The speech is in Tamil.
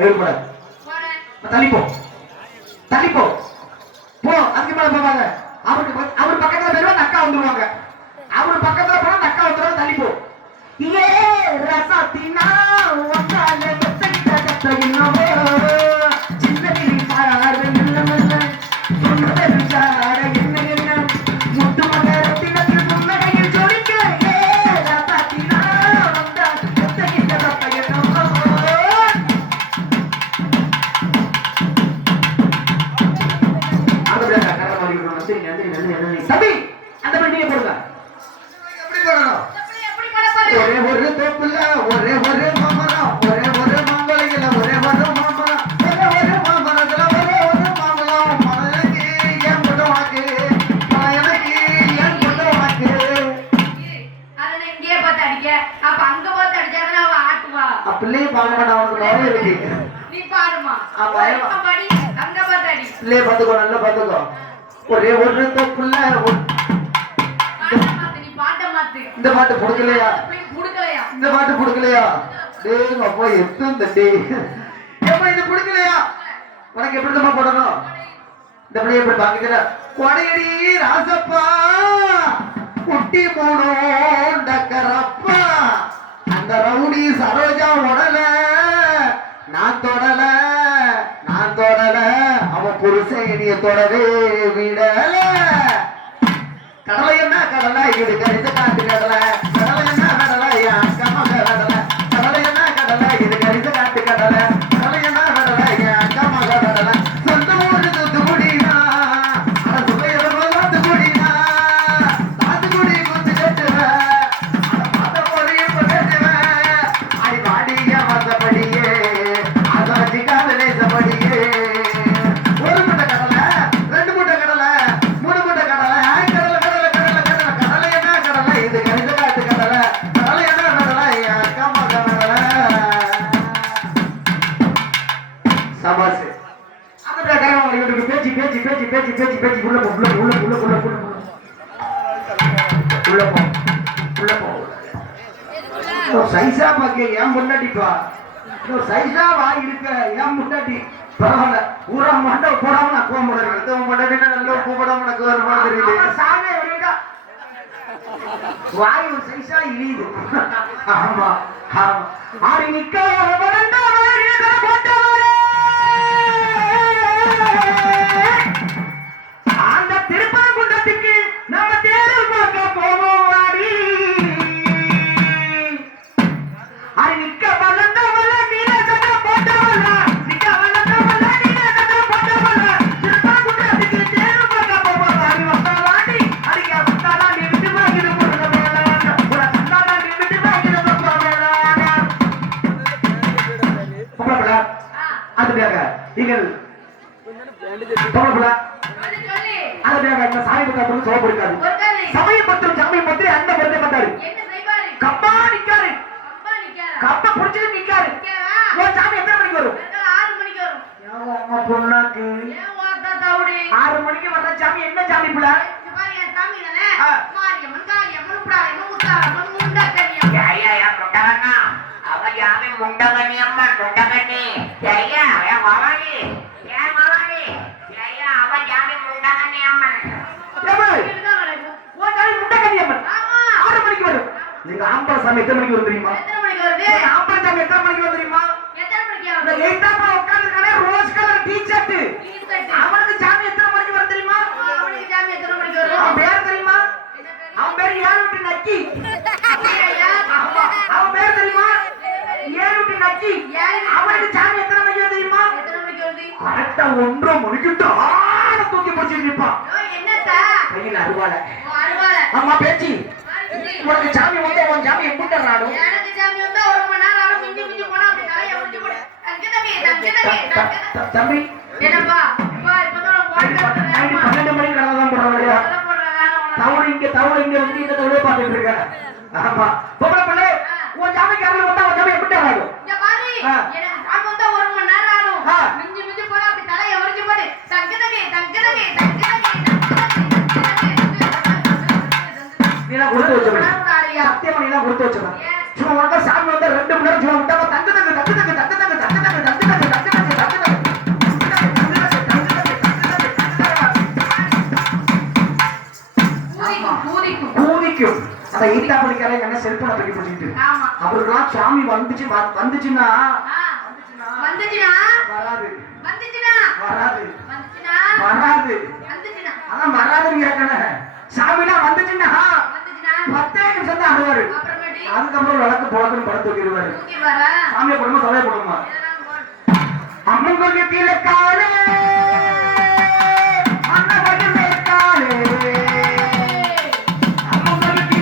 எழுப்பக்கூடாது தள்ளிப்போ தள்ளிப்போ போ அதுக்கு மேல போவாங்க அவருக்கு அவர் பக்கத்துல போயிருவா அக்கா வந்துருவாங்க அவர் பக்கத்துல போனா அக்கா வந்துருவாங்க தள்ளிப்போ ஏ ரசாத்தினா அப்படியே பார்க்க மாட்டான் அவனுக்கு நோய் இருக்கு ஆமா. பிள்ளைய பார்த்துக்கோ நல்லா பார்த்துக்கோ. ஒரே ஒரு ஒரு- இந்த பாட்டு கொடுக்கலையா? இந்த பாட்டு கொடுக்கலையா? டேய் அப்பா எத்தம் தட்டி ஏப்பா இது உனக்கு எப்படி தான் போடணும்? இந்த பிள்ளைய எப்படி பாக்குற கொடையடி ராசப்பா குட்டி மூணும் நீர் தொடவே விடல. என்ன? கடலா இருக்கு இவருக்கு பேச்சு பேச்சு பேச்சு பேச்சு பேச்சு பேச்சு உள்ள போ உள்ள போ, உள்ள உள்ள உள்ள போ, உள்ள போ உள்ள போ உள்ள சைஸா பாக்க ஏன் முன்னாடிப்பா இன்னும் சைஸா வாய் இருக்க ஏன் முன்னாடி பரவாயில்ல ஊரா மாட்டா போடாம நான் கோவம் போடுறேன் அடுத்தவன் முன்னாடி நல்லா கூப்பிடாம எனக்கு வர மாதிரி தெரியுது சாமி அப்படின்னா வாய் ஒரு சைஸா இழியுது. ஆமா ஆமா. ஆடி நிக்க Yeah. இருக்காது சமயம் பத்திரம் சமயம் பத்திரம் அந்த பொருத்த மாட்டாரு கப்பா நிக்காரு. கப்பா புடிச்சிட்டு நிக்காரு. உன் சாமி எத்தனை மணிக்கு வரும்? பொண்ணாக்கு? ஆறு மணிக்கு வர்ற சாமி என்ன சாமி பிள்ளை? ஐயா முண்டகண்ணா அவ யாமே முண்டகண்ணி அம்மா முண்டகண்ணி ஐயா ஏன் மவாடி ஏன் மவாடி ஐயா அவ யாமே முண்டகண்ணி அம்மன் ஏம்மா, உன் சாமி முட்டைக்கறி அம்மன் ஆறு மணிக்கு வரும் நீங்க ஆம்பளை சாமி எத்தனை மணிக்கு வரும் தெரியுமா? ஏய், ஆம்பளை சாமி எத்தனை மணிக்கு வரும் தெரியுமா? இந்த எய்தாப்பா உட்கார்ந்துருக்கானே ரோஸ் கலர் டீ-ஷர்ட் அவனுக்கு சாமி எத்தனை மணிக்கு வரும் தெரியுமா? அவன் பேர் தெரியுமா? அவன் பேர் ஏழு விட்டு நக்கி ஆமா. அவன் பேர் தெரியுமா? ஏழு விட்டு நக்கி அவனுக்கு சாமி எத்தனை மணிக்கு வரும் தெரியுமா? கரெக்டா ஒன்றரை மணிக்கு ஆன தூக்கி பிடிச்சிட்டு நிப்பான். கையில் அருவாளை. அம்மா பேச்சு. உனக்கு சாமி வந்து சாமி எம்பிட்ட நாடும் தம்பி பன்னெண்டு மணி கடலை தான் போடுறாங்க தவணை இங்க தவணை இங்க வந்து இந்த தொழில் பார்த்துட்டு இருக்க ஆமா. பொம்பளை பிள்ளை உன் ஜாமிக்கு அருள் வந்தா சாமி கொடுத்து வச்சிருக்கான் சும்மா உனக்கு சாமி வந்து ரெண்டு மணி நேரம் சும்மா விட்டா தங்கு தங்கு தங்கு தங்கு தங்கு தங்கு தங்கு தங்கு தங்கு தங்கு தங்கு தங்கு தங்கு கூதிக்கும் என்ன செல்போனை தூக்கி பிடிச்சிட்டு அவருக்கெல்லாம் சாமி வந்துச்சு வந்துச்சுன்னா வந்துச்சுன்னா வராது வந்துச்சுன்னா வராது வராது வழக்கம்போல் வழக்கு போடணும் படம் தூக்கிடுவாரு. சாமியை போடுமா சபையை போடுமா? அம்மன் கொள்கை தீல காலே